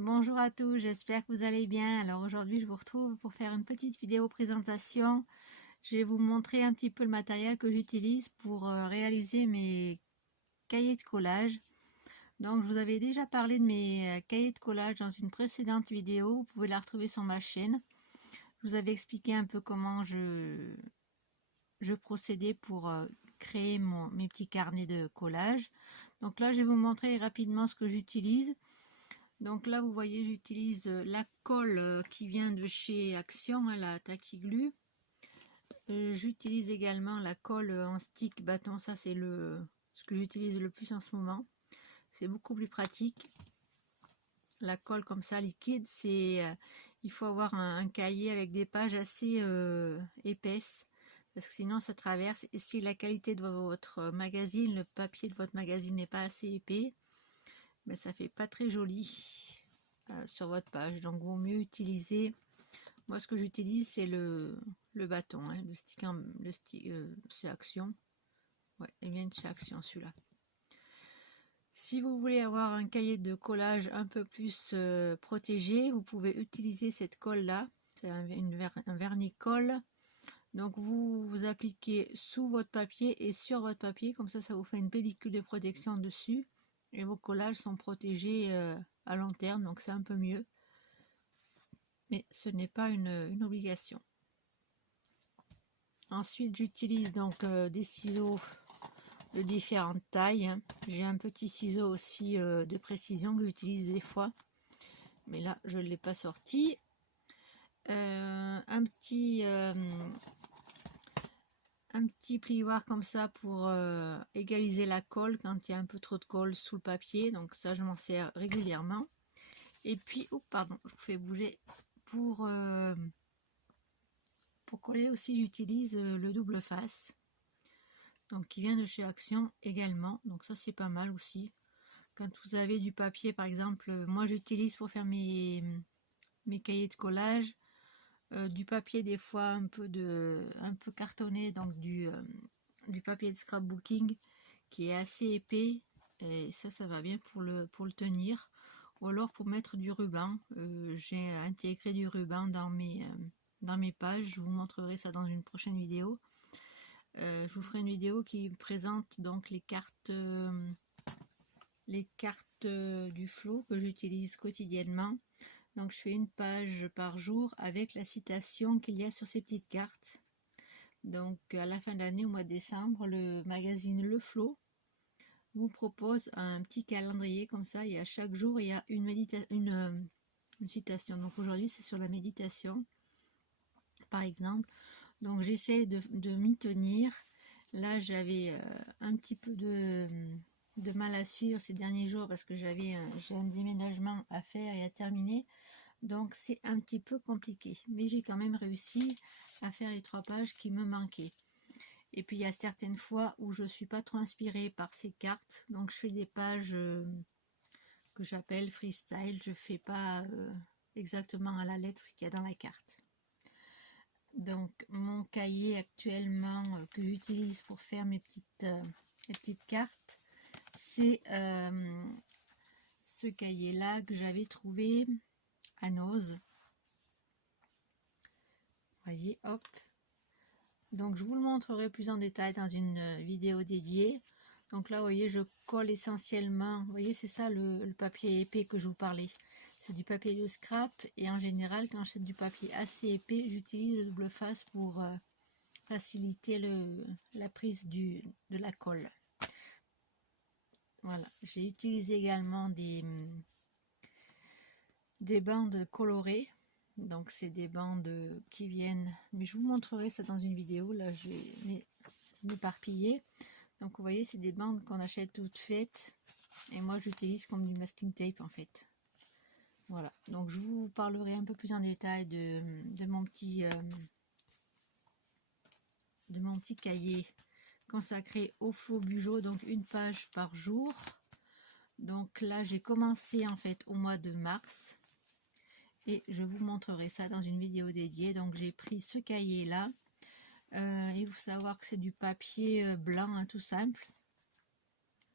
Bonjour à tous, j'espère que vous allez bien. Alors aujourd'hui je vous retrouve pour faire une petite vidéo présentation. Je vais vous montrer un petit peu le matériel que j'utilise pour réaliser mes cahiers de collage. Donc je vous avais déjà parlé de mes cahiers de collage dans une précédente vidéo, vous pouvez la retrouver sur ma chaîne. Je vous avais expliqué un peu comment je procédais pour créer mes petits carnets de collage. Donc là je vais vous montrer rapidement ce que j'utilise. Donc là, vous voyez, j'utilise la colle qui vient de chez Action, la Tacky Glue. J'utilise également la colle en stick bâton, ça c'est ce que j'utilise le plus en ce moment. C'est beaucoup plus pratique. La colle comme ça, liquide, il faut avoir un cahier avec des pages assez épaisses, parce que sinon ça traverse. Et si la qualité de votre magazine, le papier de votre magazine n'est pas assez épais, mais ça fait pas très joli sur votre page. Donc vaut mieux utiliser, moi ce que j'utilise c'est le bâton, hein, le stick chez Action. Ouais, il vient de chez Action celui-là. Si vous voulez avoir un cahier de collage un peu plus protégé, vous pouvez utiliser cette colle là. C'est un vernis-colle. Donc vous appliquez sous votre papier et sur votre papier, comme ça vous fait une pellicule de protection dessus. Et vos collages sont protégés à long terme, donc c'est un peu mieux. Mais ce n'est pas une obligation. Ensuite, j'utilise donc des ciseaux de différentes tailles. Hein. J'ai un petit ciseau aussi de précision que j'utilise des fois. Mais là, je ne l'ai pas sorti. Un petit plioir comme ça pour égaliser la colle quand il y a un peu trop de colle sous le papier. Donc ça, je m'en sers régulièrement. Et puis, oh pardon, je vous fais bouger. Pour coller aussi, j'utilise le double face. Donc qui vient de chez Action également. Donc ça, c'est pas mal aussi. Quand vous avez du papier, par exemple, moi j'utilise pour faire mes cahiers de collage, du papier des fois un peu cartonné, donc du papier de scrapbooking qui est assez épais, et ça va bien pour le tenir, ou alors pour mettre du ruban. J'ai intégré du ruban dans mes pages, je vous montrerai ça dans une prochaine vidéo. Je vous ferai une vidéo qui présente donc les cartes du flot que j'utilise quotidiennement. Donc je fais une page par jour avec la citation qu'il y a sur ces petites cartes. Donc à la fin de l'année, au mois de décembre, le magazine Le Flot vous propose un petit calendrier comme ça, et à chaque jour il y a une citation. Donc aujourd'hui c'est sur la méditation par exemple. Donc j'essaie de m'y tenir. Là j'avais un petit peu de mal à suivre ces derniers jours parce que j'ai un déménagement à faire et à terminer. Donc c'est un petit peu compliqué. Mais j'ai quand même réussi à faire les 3 pages qui me manquaient. Et puis il y a certaines fois où je ne suis pas trop inspirée par ces cartes. Donc je fais des pages que j'appelle freestyle. Je ne fais pas exactement à la lettre ce qu'il y a dans la carte. Donc mon cahier actuellement que j'utilise pour faire mes petites cartes, c'est ce cahier là que j'avais trouvé à Nose. Vous voyez, hop. Donc je vous le montrerai plus en détail dans une vidéo dédiée. Donc là vous voyez, je colle essentiellement, vous voyez, c'est ça le papier épais que je vous parlais. C'est du papier de scrap, et en général quand c'est du papier assez épais, j'utilise le double face pour faciliter la prise de la colle. Voilà, j'ai utilisé également des bandes colorées. Donc c'est des bandes qui viennent, mais je vous montrerai ça dans une vidéo. Là je vais m'éparpiller. Donc vous voyez, c'est des bandes qu'on achète toutes faites, et moi j'utilise comme du masking tape en fait. Voilà, donc je vous parlerai un peu plus en détail de mon petit cahier consacré au flot Bugeaud, donc une page par jour. Donc là j'ai commencé en fait au mois de mars, et je vous montrerai ça dans une vidéo dédiée. Donc j'ai pris ce cahier là, il faut savoir que c'est du papier blanc, hein, tout simple,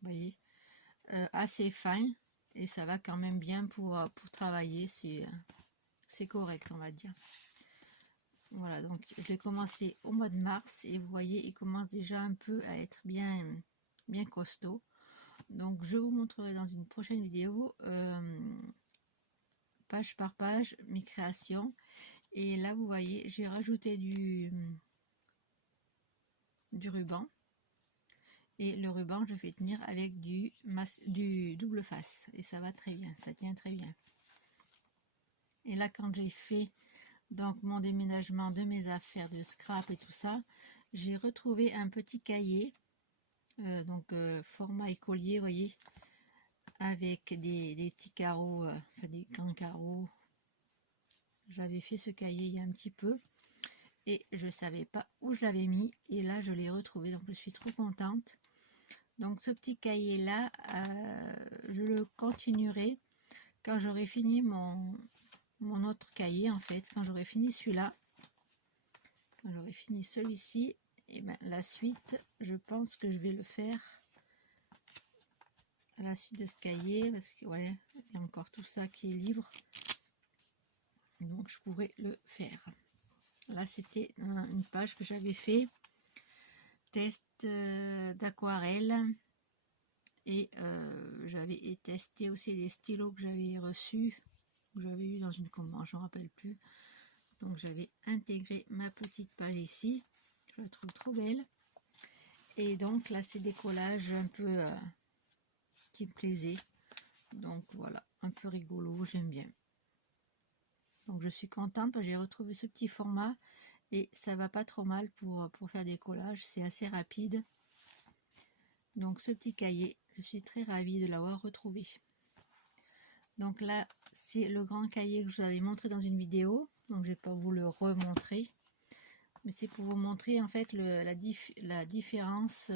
vous voyez, assez fin, et ça va quand même bien pour travailler, c'est correct, on va dire. Voilà, donc je l'ai commencé au mois de mars et vous voyez, il commence déjà un peu à être bien costaud. Donc je vous montrerai dans une prochaine vidéo, page par page, mes créations. Et là, vous voyez, j'ai rajouté du ruban. Et le ruban, je fais tenir avec du double face. Et ça va très bien, ça tient très bien. Et là, quand j'ai fait donc mon déménagement de mes affaires de scrap et tout ça, j'ai retrouvé un petit cahier, format écolier, vous voyez, avec des petits carreaux, enfin des grands carreaux. J'avais fait ce cahier il y a un petit peu et je savais pas où je l'avais mis, et là je l'ai retrouvé, donc je suis trop contente. Donc ce petit cahier là, je le continuerai quand j'aurai fini mon autre cahier, en fait, quand j'aurai fini celui-là, quand j'aurai fini celui-ci, et ben la suite, je pense que je vais le faire à la suite de ce cahier, parce que ouais, il y a encore tout ça qui est libre, donc je pourrais le faire. Là c'était une page que j'avais fait, test d'aquarelle, et j'avais testé aussi des stylos que j'avais reçus, que j'avais eu dans une commande, je ne me rappelle plus. Donc j'avais intégré ma petite page ici, je la trouve trop belle. Et donc là c'est des collages un peu qui me plaisaient, donc voilà, un peu rigolo, j'aime bien. Donc je suis contente parce que j'ai retrouvé ce petit format et ça va pas trop mal pour faire des collages, c'est assez rapide. Donc ce petit cahier, je suis très ravie de l'avoir retrouvé. Donc là c'est le grand cahier que je vous avais montré dans une vidéo, donc je vais pas vous le remontrer, mais c'est pour vous montrer en fait la différence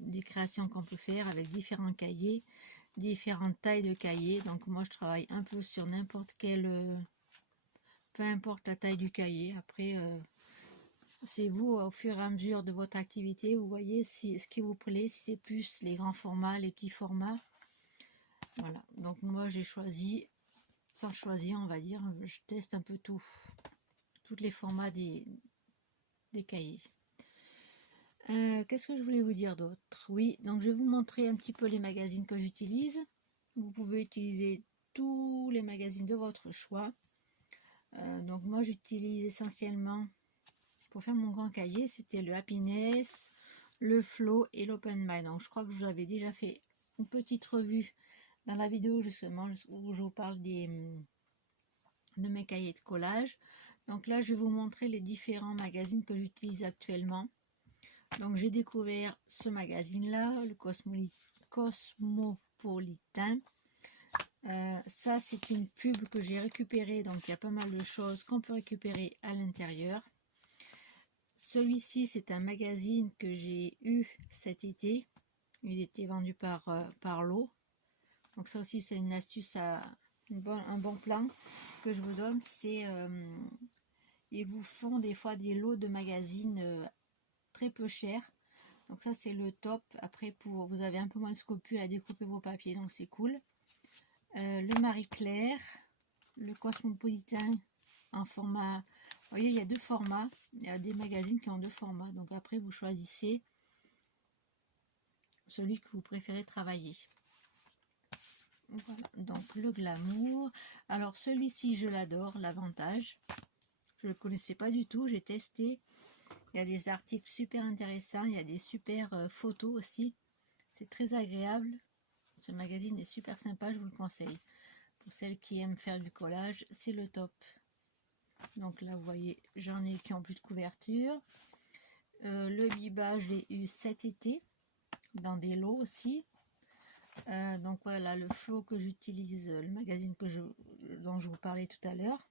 des créations qu'on peut faire avec différents cahiers, différentes tailles de cahiers. Donc moi je travaille un peu sur n'importe quel, peu importe la taille du cahier. Après c'est vous, au fur et à mesure de votre activité, vous voyez si ce qui vous plaît, si c'est plus les grands formats, les petits formats. Voilà, donc moi j'ai choisi, sans choisir on va dire, je teste un peu tous les formats des cahiers. Qu'est-ce que je voulais vous dire d'autre? Oui, donc je vais vous montrer un petit peu les magazines que j'utilise. Vous pouvez utiliser tous les magazines de votre choix. Donc moi j'utilise essentiellement, pour faire mon grand cahier, c'était le Happiness, le Flow et l'Open Mind. Donc je crois que je vous avais déjà fait une petite revue dans la vidéo justement où je vous parle de mes cahiers de collage. Donc là je vais vous montrer les différents magazines que j'utilise actuellement. Donc j'ai découvert ce magazine là, le Cosmopolitain. Ça c'est une pub que j'ai récupérée, donc il y a pas mal de choses qu'on peut récupérer à l'intérieur. Celui-ci c'est un magazine que j'ai eu cet été, il était vendu par lot. Donc ça aussi c'est une astuce, un bon plan que je vous donne, c'est ils vous font des fois des lots de magazines très peu chers. Donc ça c'est le top. Après vous avez un peu moins de scrupules à découper vos papiers, donc c'est cool. Le Marie-Claire, le Cosmopolitain en format, vous voyez il y a deux formats, il y a des magazines qui ont deux formats, donc après vous choisissez celui que vous préférez travailler. Voilà, donc le Glamour, alors celui-ci je l'adore, l'Avantage, je ne le connaissais pas du tout, j'ai testé, il y a des articles super intéressants, il y a des super photos aussi, c'est très agréable. Ce magazine est super sympa, je vous le conseille. Pour celles qui aiment faire du collage, c'est le top. Donc là, vous voyez, j'en ai qui ont plus de couverture. Le Biba, je l'ai eu cet été, dans des lots aussi. Donc voilà, le Flow que j'utilise, le magazine dont je vous parlais tout à l'heure.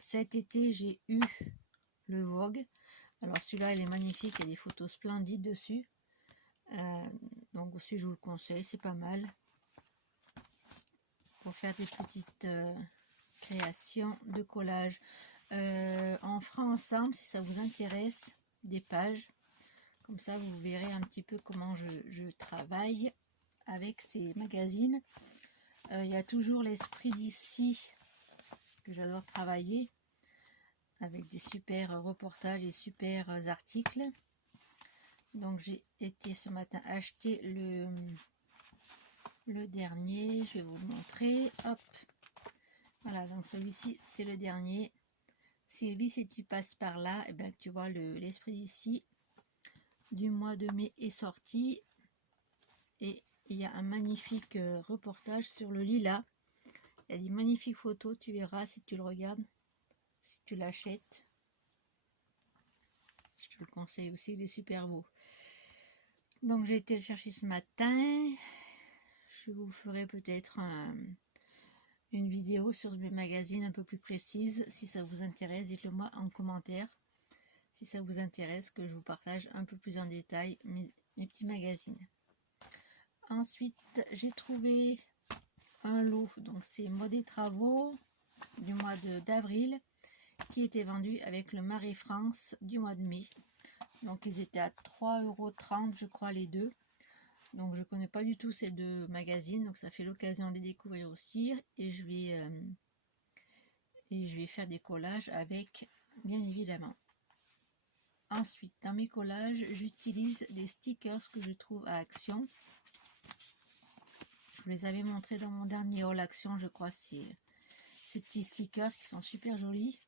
Cet été, j'ai eu le Vogue. Alors celui-là, il est magnifique, il y a des photos splendides dessus. Donc aussi je vous le conseille, c'est pas mal pour faire des petites créations de collage. On fera ensemble, si ça vous intéresse, des pages Comme ça, vous verrez un petit peu comment je travaille avec ces magazines. Il y a toujours l'esprit d'ici que j'adore travailler avec des super reportages et super articles. Donc j'ai été ce matin acheter le dernier, je vais vous le montrer. Hop, voilà, donc celui-ci c'est le dernier. Sylvie, si tu passes par là, et ben tu vois l'esprit d'ici du mois de mai est sorti, et il y a un magnifique reportage sur le lilas. Il y a des magnifiques photos, tu verras si tu le regardes, si tu l'achètes. Je te le conseille aussi, il est super beau. Donc j'ai été le chercher ce matin. Je vous ferai peut-être une vidéo sur mes magazines un peu plus précise. Si ça vous intéresse, dites-le moi en commentaire. Si ça vous intéresse, que je vous partage un peu plus en détail mes petits magazines. Ensuite, j'ai trouvé un lot. Donc c'est Mode et Travaux du mois d'avril qui était vendu avec le Marais France du mois de mai. Donc ils étaient à 3,30 € je crois les deux. Donc je connais pas du tout ces deux magazines, donc ça fait l'occasion de les découvrir aussi, et je vais faire des collages avec, bien évidemment. Ensuite, dans mes collages, j'utilise des stickers que je trouve à Action. Je vous les avais montrés dans mon dernier haul Action, je crois, ces petits stickers qui sont super jolis.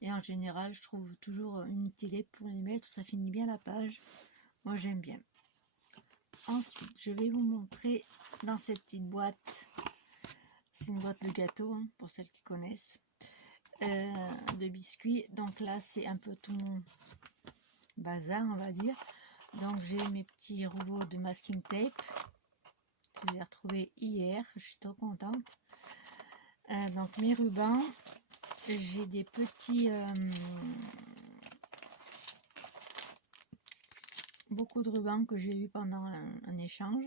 Et en général, je trouve toujours une utilité pour les mettre, ça finit bien la page. Moi, j'aime bien. Ensuite, je vais vous montrer dans cette petite boîte. C'est une boîte de gâteaux, hein, pour celles qui connaissent. De biscuits. Donc là, c'est un peu tout mon bazar, on va dire. Donc j'ai mes petits rouleaux de masking tape. Je les ai retrouvés hier. Je suis trop contente. Donc mes rubans. J'ai des petits... beaucoup de rubans que j'ai eu pendant un échange.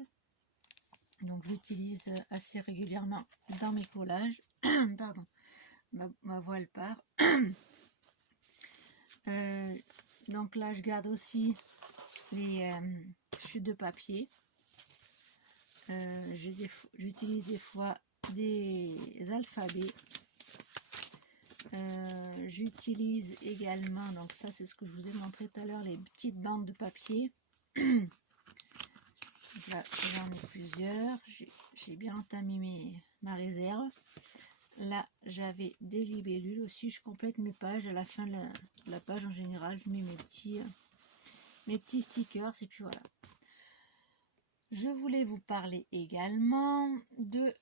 Donc j'utilise assez régulièrement dans mes collages. Pardon, ma voile part. Donc là je garde aussi les chutes de papier. J'utilise des fois des alphabets. J'utilise également, donc ça c'est ce que je vous ai montré tout à l'heure, les petites bandes de papier. Là j'en ai plusieurs. J'ai bien entamé ma réserve. Là j'avais des libellules aussi. Je complète mes pages. À la fin de la page en général, je mets mes petits stickers, et puis voilà. Je voulais vous parler également de,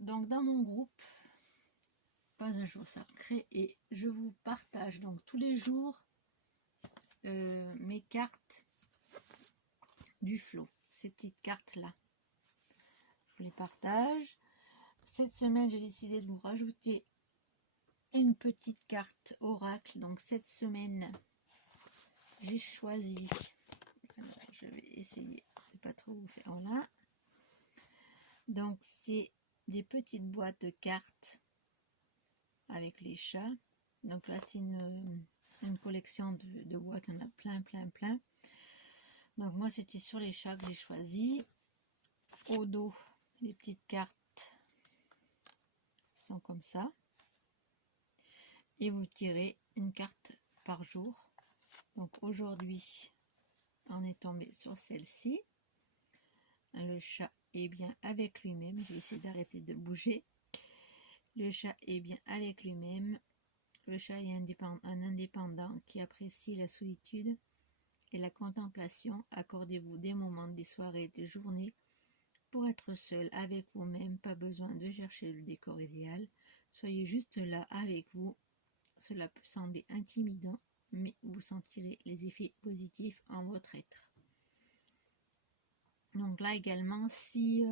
donc dans mon groupe Pas un jour ça crée, et je vous partage donc tous les jours mes cartes du flot, ces petites cartes là, je vous les partage. Cette semaine j'ai décidé de vous rajouter une petite carte oracle. Donc cette semaine j'ai choisi, alors, je vais essayer de pas trop vous faire, voilà. Donc c'est des petites boîtes de cartes avec les chats. Donc là c'est une collection de boîtes, on a plein. Donc moi c'était sur les chats que j'ai choisi. Au dos, les petites cartes sont comme ça, et vous tirez une carte par jour. Donc aujourd'hui on est tombé sur celle-ci. Le chat est bien avec lui-même. Je vais essayer d'arrêter de bouger. Le chat est bien avec lui-même. Le chat est un indépendant qui apprécie la solitude et la contemplation. Accordez-vous des moments, des soirées, des journées pour être seul avec vous-même. Pas besoin de chercher le décor idéal. Soyez juste là avec vous. Cela peut sembler intimidant, mais vous sentirez les effets positifs en votre être. Donc là également, si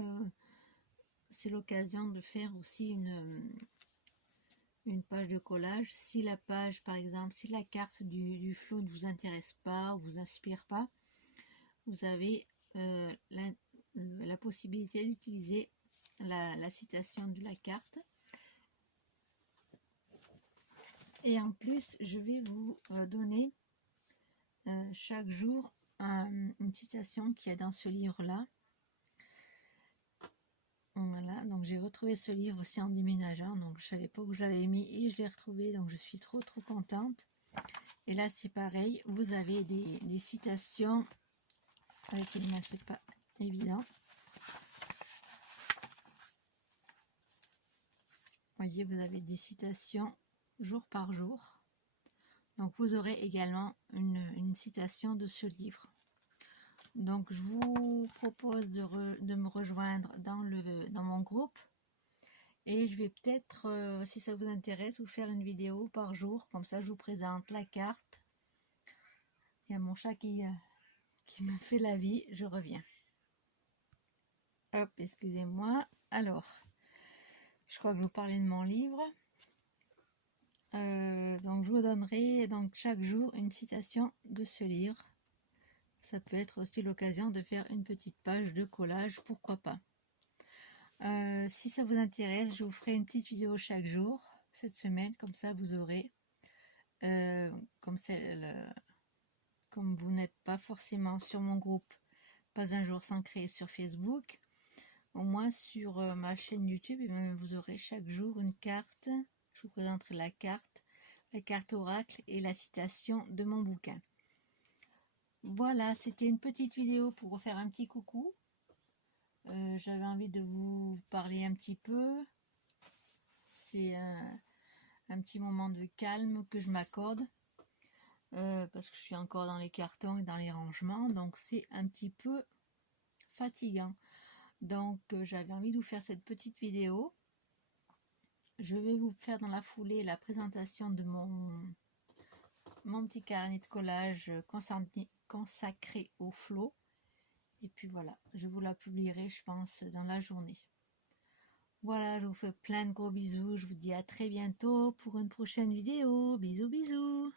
c'est l'occasion de faire aussi une page de collage, si la page par exemple, si la carte du flot ne vous intéresse pas ou vous inspire pas, vous avez la possibilité d'utiliser la citation de la carte. Et en plus je vais vous donner chaque jour une citation qu'il y a dans ce livre-là. Voilà, donc j'ai retrouvé ce livre aussi en déménageant, donc je savais pas où je l'avais mis et je l'ai retrouvé, donc je suis trop contente. Et là c'est pareil, vous avez des citations avec une main, c'est pas évident. Voyez, vous avez des citations jour par jour. Donc vous aurez également une citation de ce livre. Donc je vous propose de me rejoindre dans mon groupe. Et je vais peut-être, si ça vous intéresse, vous faire une vidéo par jour. Comme ça je vous présente la carte. Il y a mon chat qui me fait la vie, je reviens. Hop, excusez-moi. Alors, je crois que je vous parlais de mon livre. Donc je vous donnerai donc chaque jour une citation de ce livre. Ça peut être aussi l'occasion de faire une petite page de collage, pourquoi pas. Si ça vous intéresse, je vous ferai une petite vidéo chaque jour cette semaine, comme ça vous aurez, comme vous n'êtes pas forcément sur mon groupe Pas un jour sans créer sur Facebook, au moins sur ma chaîne YouTube, vous aurez chaque jour une carte. Je vous présenterai la carte oracle et la citation de mon bouquin. Voilà, c'était une petite vidéo pour vous faire un petit coucou. J'avais envie de vous parler un petit peu. C'est un petit moment de calme que je m'accorde. Parce que je suis encore dans les cartons et dans les rangements. Donc c'est un petit peu fatigant. Donc j'avais envie de vous faire cette petite vidéo. Je vais vous faire dans la foulée la présentation de mon petit carnet de collage consacré au flow. Et puis voilà, je vous la publierai, je pense, dans la journée. Voilà, je vous fais plein de gros bisous. Je vous dis à très bientôt pour une prochaine vidéo. Bisous, bisous.